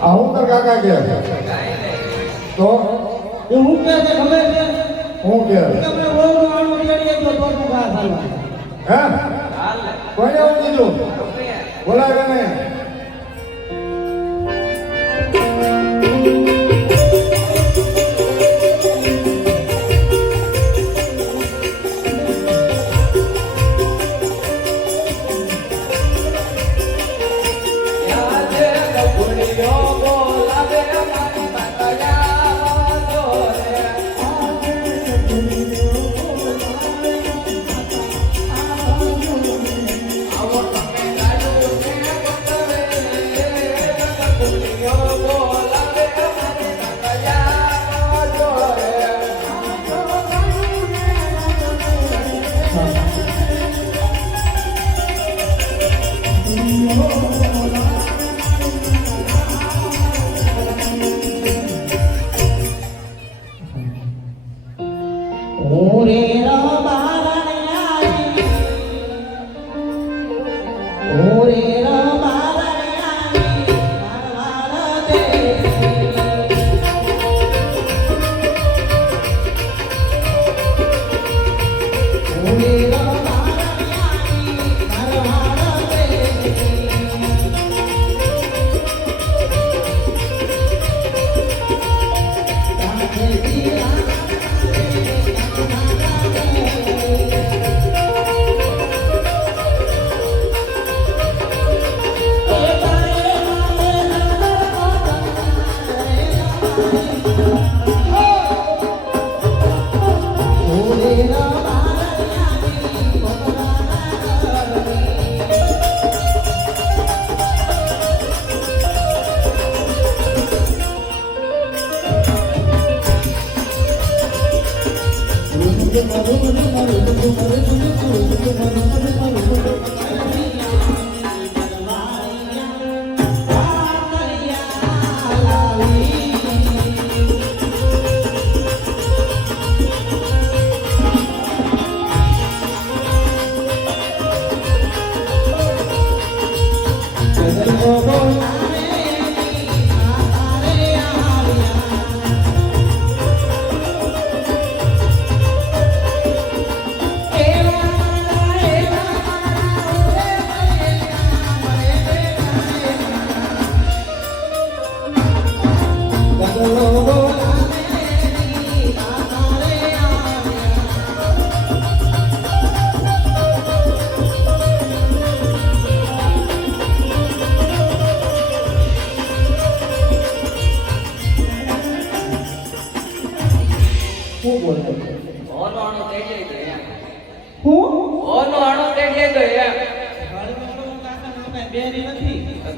આવું તાર કાકા કે તો એ હું કે છે ખબર છે હું કે તમે ઓળનું આણું રેડી એટલો તો ઘા થાવા હે કોઈને આવું કીધું બોલાવે ને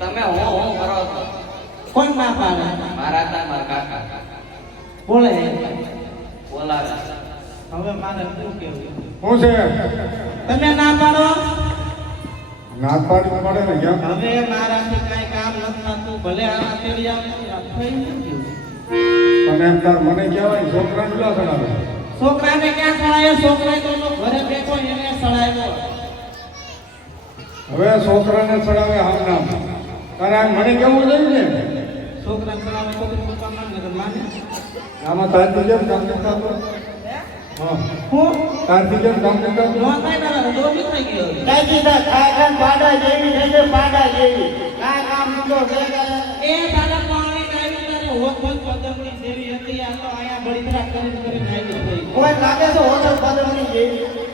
તમે હું કરો છો કોણ ના પાડે મારા તા મારા કાકા બોલે બોલાવે હવે મારે શું કેવું હું છે તમે ના પાડો ના પાડી પડે ને કેમ હવે મારાથી કાઈ કામ નથી થતું ભલે આ તેડિયા થઈ ગયું અને એમ તાર મને કહેવાય છોકરાને ક્યાં સડાવે છોકરાને ક્યાં સડાયો છોકરા તો ઘરે બેઠો એને સડાયો હવે છોકરાને સડાવે આમ નામ તારે આ મને કેવું જોઈએ ને છોકરાને સડાવે છોકરી પપ્પા માને આમાં તારથી કેમ કામ કરતા હતો હા હું તારથી કેમ કામ કરતા હતો નો કાઈ ના દોડી થઈ ગયો કઈ દીધા ખાય પાડા જેવી રહેજે પાડા જેવી કાય કામ નતો એ દાદા પાણી નાઈ તારે હોત પદમણી જેવી હતી આ તો આયા બળી તરા કરી નાઈ ગઈ કોઈ લાગે છે હોતર પદમણી જેવી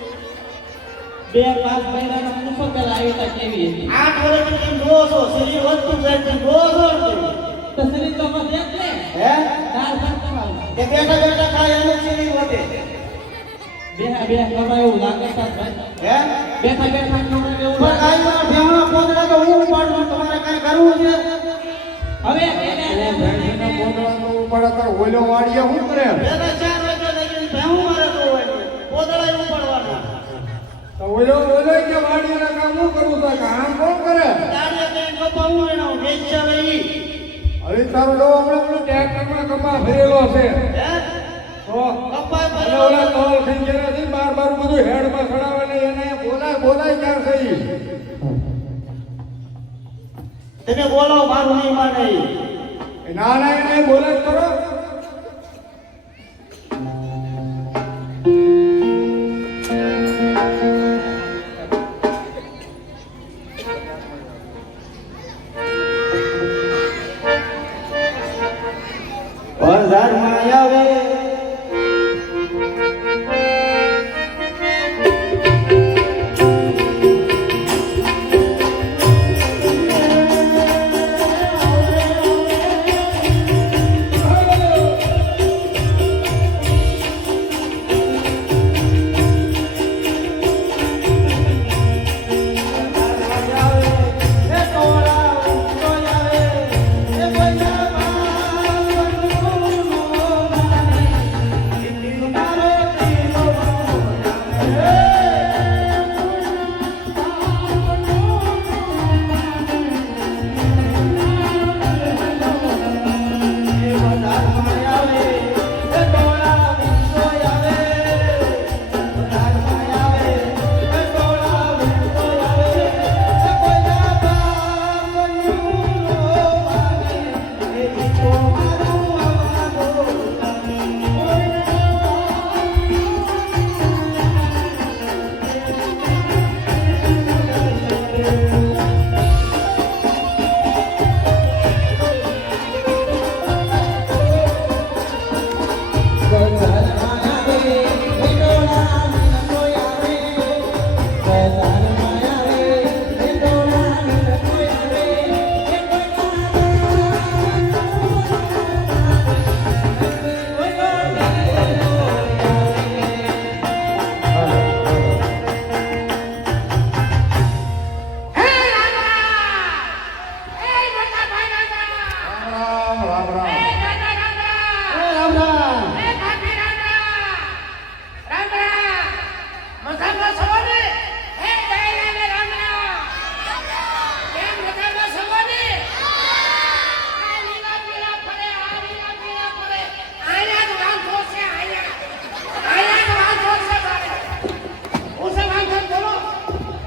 બે પાંચ મહિનાનો પૂછો પેલા આવી તા કેવી હતી 8 વર્ષથી કેમ જોવો છો શરીર વધતું જાય છે જોવો છો તો શરીર તો મત દેખ લે હે દાળ ભાત ખાવ કે બેઠા બેઠા ખાય એનું શરીર વધે બે ખબર એવું લાગે છે ભાઈ હે બેઠા બેઠા ખબર એવું પણ કાઈ માં ભેણા પોદરા તો હું ઉપાડું તમારે કાઈ કરવું છે હવે એને ભેંસના પોદળાનો ઉપાડા તાર ઓલો વાડીએ શું કરે બેટા 4 વાગ્યા લગી ભેણું મારે તો હોય પોદરા ઉપાડવાના તો ઓલો કે વાડીના કામ હું કરું તો કામ કોણ કરે દાડિયા કઈ કપાવું એનો વેચાવે ઈ હવે તારો લો હમણાં પેલો ટ્રેક્ટરમાં કપા ભરેલો છે હે તો કપાય અને ભરેલો ઓલા તોલ થઈ ગયા છે બાર બધું હેડમાં ચડાવે ને એને બોલાય ક્યાં થઈ તમે બોલો મારું નહીં માને એ ના ના એને બોલે જ કરો. બજારમાં આવે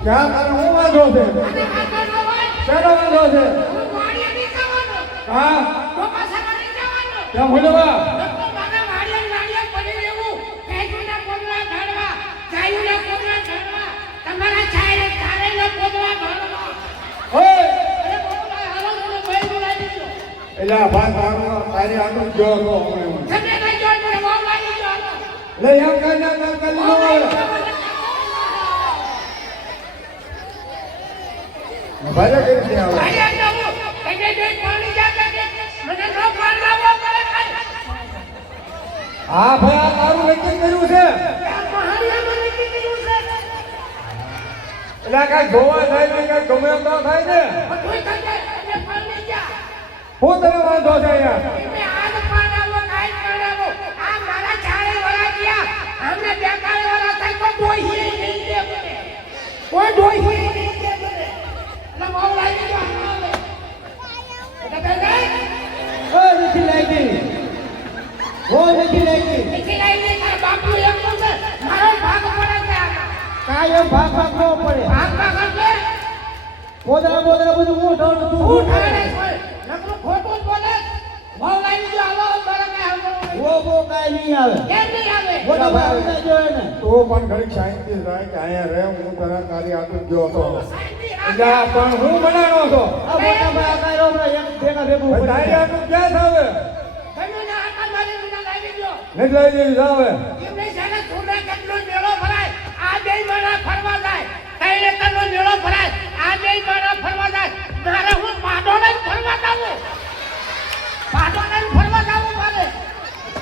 ક્યાં તારે હું વાંધો છે? શેનો વાંધો છે? હા ક્યાં ભૂલવા? એટલે આ ભાત તારી આટલું જો તો હમણાં લે એમ કરીને કામ કરી લો. ભારે કરી દે હવે. હા ભાઈ આ તારું નક્કી કર્યું છે એટલે કાંઈ જોવા થાય ને કાંઈ ગમે એમ ના થાય ને. હું તને વાંધો છે અહીંયા? કાયમ ભાગ ભાગ ન પડે બોદરા બોદરા બધું હું ઢોળું તું વો કાઈ નહીં આવે બોલા ભાઈ ના જોયે ને તો પણ ઘડીક શાંતિ થાય કે અહીંયા રહે હું તને તારી આટલું ગયો હતો એટલે પણ હું બનાવો છો આ મોટા ભાઈ આ કાઈ રોમરા એક ભેગા ભેગું ભાઈ તારી આટલું ક્યાં થાવે નથી લઈ જઈ જાવે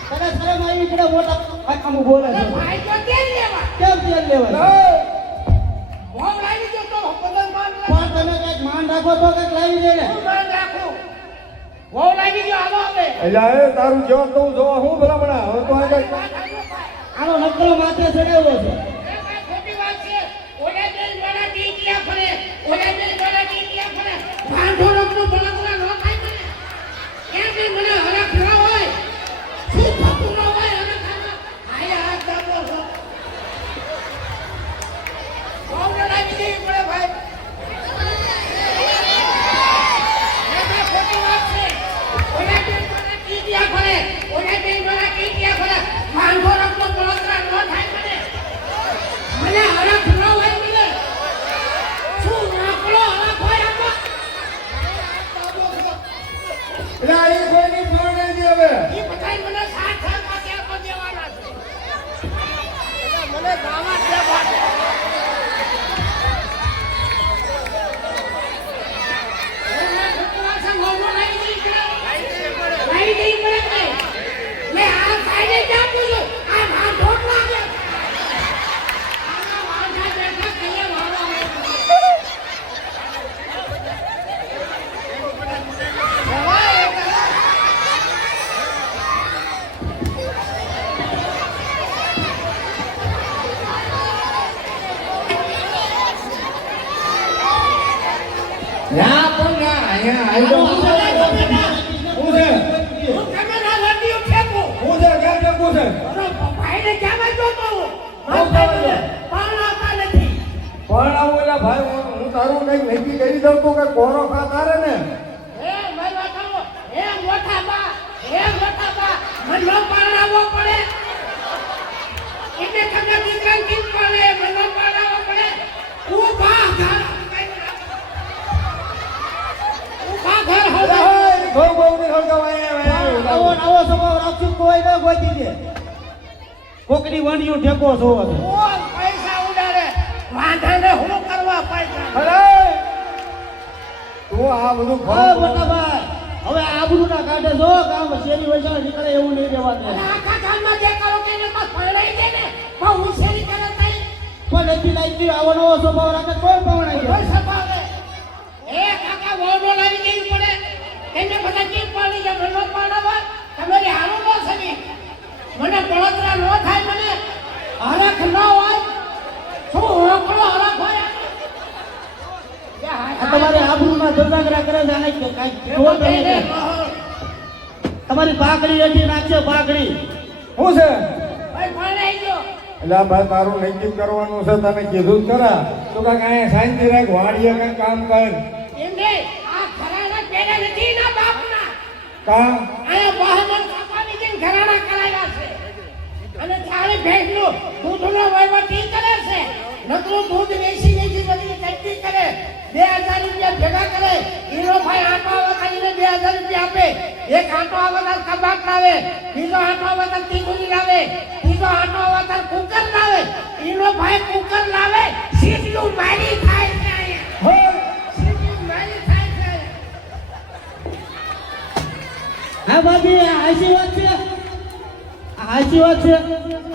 તને શરમ આવી કે મોટા આમ બોલે છે કેમ તેલ લેવાય પણ તમે કઈક માન રાખો તો કઈક લાવી દે ને એટલે એ તારું જવાબ દઉં જોવા હું ભલામણા હવે તો આગળ આનો નકરો માથે ચડાવ્યો છે ભાઈ બાંધો રાખતો બળતરા ન થાય મને હરખ ન હોય મને શું નાકલો હરખ હોય આમાં એટલે આ એ કોઈની ફળ નથી હવે ઈ બધાય મને સાથ સાથ આપવા દેવાના છે મને ગાવા દે વાત ના પણ ના અહીંયા આયલો હું છે હું છે ક્યાં ટેકું છે પણ આવું એલા ભાઈ હું તારું કઈક નક્કી કરી દઉં તું કે કોરો ખા તારે ને આવો નવો સ્વભાવ રાખશું કોઈ ન ગોતી દે કોકની વાંડીઓ ઠેકો જોવો છે પૈસા ઉડાડે વાંધાને હું કરવા પૈસા અરે તું આ બધું મોટા ભાઈ હવે આબરૂના કાઢે જો ગામ શેરી વૈસા નીકળે એવું નહીં રહેવા દે આખા ગામમાં દેખાડો કે એને બસ પરણાઈ દે ને બહુ હોશિયારી કરે તઈ પણ નથી લાગતી આવો નવો સ્વભાવ રાખે કોઈ પવણાઈ કોઈ જાય સભાવે એ કાકા વોડો લાવી દેવી પડે એને બધા ચીપ પાડી જાય મને પાડવા તમારી હારું ન સમી મને બળતરા ન થાય મને હરખ ન હોય શું હોકળો હરખ હોય આ તમારે આબરૂના ધજાગરા કરે છે આને કાઈ જોર કરે છે તમારી પાઘડી એઠી નાખશે પાઘડી શું છે ભાઈ પરણાઈ ગયો એટલે આ ભાઈ તારું નક્કી કરવાનું છે તને કીધું જ ખરા તો કાંઈક અહીંયા શાંતિ રાખ વાડીએ કાંઈ કામ કર એમને આ ઘરાના પેડા નથી ના બાપના કા આયા બહામણ કાપાની જેમ ઘરાના કરાયા છે અને ચારે ભેંસનું દૂધનો વહીવટ ઈ કરે છે નકરું દૂધ વેચી બધી ચટણી કરે 2000 રૂપિયા ભેગા કરે ઈનો ભાઈ આટો આવતાને 2000 રૂપિયા આપે એક આટો આવતા કબાટ લાવે બીજો આટો આવતા તીગુરી લાવે ત્રીજો આટો આવતા કુકર લાવે ઈનો ભાઈ કુકર લાવે સીટલું મારી થાય છે અહીંયા હો સીટલું મારી થાય છે હા ભાભી આ હાચી વાત છે આ હાચી વાત છે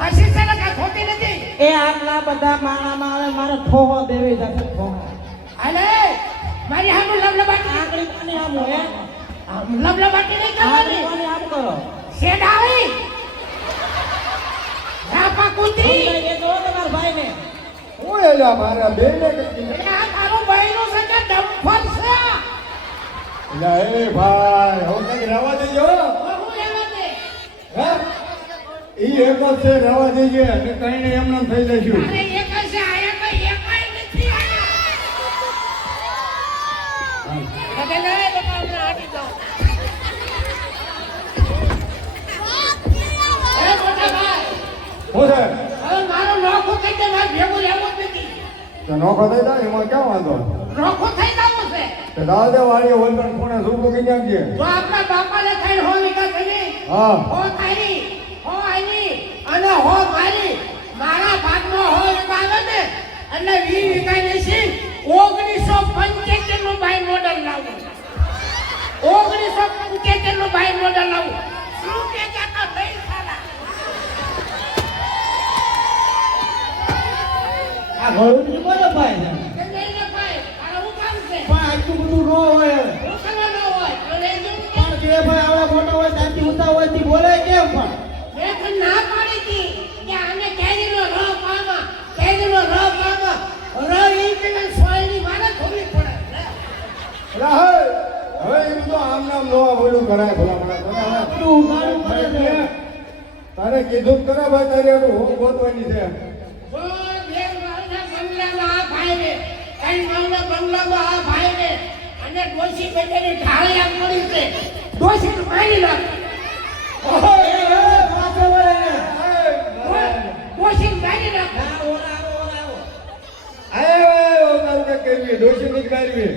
હસી છે ને કાંઈ ખોટી નથી એ આટલા બધા માણામાં આવે મારે ઠોહો દેવી જશે ઠોહો અલે મારી હામું લબલબાટી આકડી પાણી આમો હે લબલબાટી નહીં આકડી કરવાની પાણી આમ કરો શેડાવી રાપા કુતરી એ જો તમાર ભાઈને હું એલા મારા બેને કઈ એટલે આ તારું બહેનું છે કે ડમ્ફર છે એટલે એ ભાઈ હું કઈક રહેવા દેજો હું લેવા દે હે ઈ એક જ છે રહેવા દેજે અને કઈ ને એમને એમ થઈ જઈશું અરે એક જ છે આયા તો એકાય નથી આયા લગે લે બકા આપણે હાટી જાઓ એ મોટા ભાઈ હું છે હવે મારો નોખો થઈ જાય મારે ભેગું રહેવું જ નથી તો નોખો થઈ જાય એમાં ક્યાં વાંધો નોખો થઈ જવું છે તો દાલ દે વાળી હોય પણ કોને શું કઈ નાખજે જો આપણા બાપાને થઈને હો વિકા કરી હા હો તારી હો આની અને હો મારી મારા ભાગનો હો વિકા આવે ને એટલે 20 વિકા લેસી 1975 નું બાય મોડલ લાવું 1975 નું બાય મોડલ લાવું શું કે જાતા થઈ સાલા આ ઘોડું ની બોલો ભાઈ છે કે નહીં ને ભાઈ આ હું કામ છે પણ આટલું બધું નો હોય હવે. હું કરવાનો હોય તો લઈ જવું પણ જે ભાઈ આવડા મોટા હોય ત્યાંથી ઊંચા હોય થી બોલે કેમ પણ મેં તને ના પાડી હતી કે આને કેરીનો રસ પાવા કેરીનો રસ પાવા રસ ઈ પેલા સોયની મારે થોડી પડે એટલે હવે એમ તો આમ નામ નવા બોલું કરાય ભલા મને બધું ઉઘાડું પડે છે તારે કીધું જ ખરા ભાઈ તારે આનું હું ગોતવાની છે જો બે માળના બંગલામાં આ ભાઈ રે ત્રણ માળના બંગલામાં આ ભાઈ રે અને ડોશી બેટેની ઢાળી આમ પડી છે ડોશી મારી નાખ ઓહો એ પાછો વળે એ, ડોશી મારી નાખ. ના ઓલા આવો આયો તારું કઈ કરવી ડોશી ની કરવી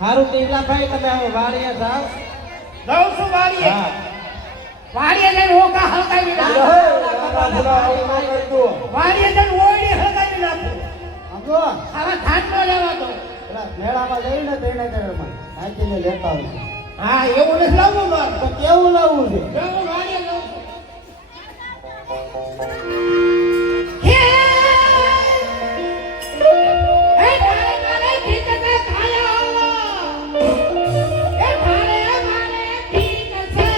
હારું ટીલા ભાઈ તમે હવે વાડીએ જાવ દઉં છું વાડીએ. હા વાડીએ જઈને ઓકા હળગાવી નાખ. વાડીએ જઈને ઓયડી હળગાવી નાખું. સમજો આવા થાટ ન લેવા દો. પેલા મેળામાં જઈને તેને તેમાં સાયકલ લેતા હોય હા એવું નથી લાવવું મારે. તો કેવું લાવવું છે હું વાડીએ લઉં છું. હે! એ મારે મારે ઠીક છે ખાયા. એ મારે મારે ઠીક છે.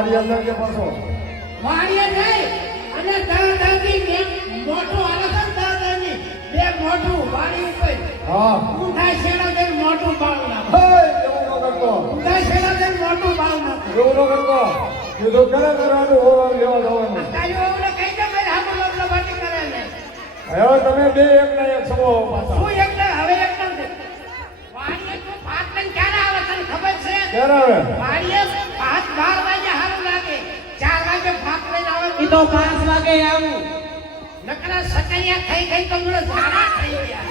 વાડી અંદર કે પાછો વાડીએ નહીં અને દાદાની બે મોટું આલસન દાદાની બે મોટું વાડી ઉપર હા ઊંધા છેડા દે મોટું બાળ નાખ હે એવું ન કરતો ઊંધા છેડા દે મોટું બાળ નાખ એવું ન કરતો કીધું કરે કરવાનું હોવા લેવા જવાનું તારી ઓવડે કઈ કે ભાઈ હામો લગ્ન બાટી કરે ને હવે તમે બે એકના એક સમો પાછા શું એકલા હવે એકલા છે વાડીએ તો ભાત લઈને ક્યારે આવે તને ખબર છે ક્યારે આવે વાડીએ ભાત 12 વાગે હારું લાગે 4 વાગે ભાત લઈને આવે ઈ તો 5 વાગે આવું નકરા સકૈયા થઈ થઈ તો મને ઝાડા થઈ ગયા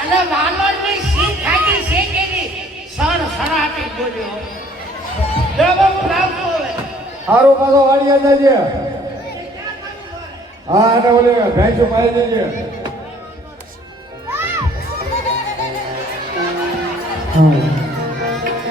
અને વાલોડની સીટ ખાટી શેકેલી સણ સરાટી બોલ્યો દેવો લાવતો હવે હારો પાછો વાડી અંદર છે હા અને ઓલે ભેંસું પાઈ દેજે હા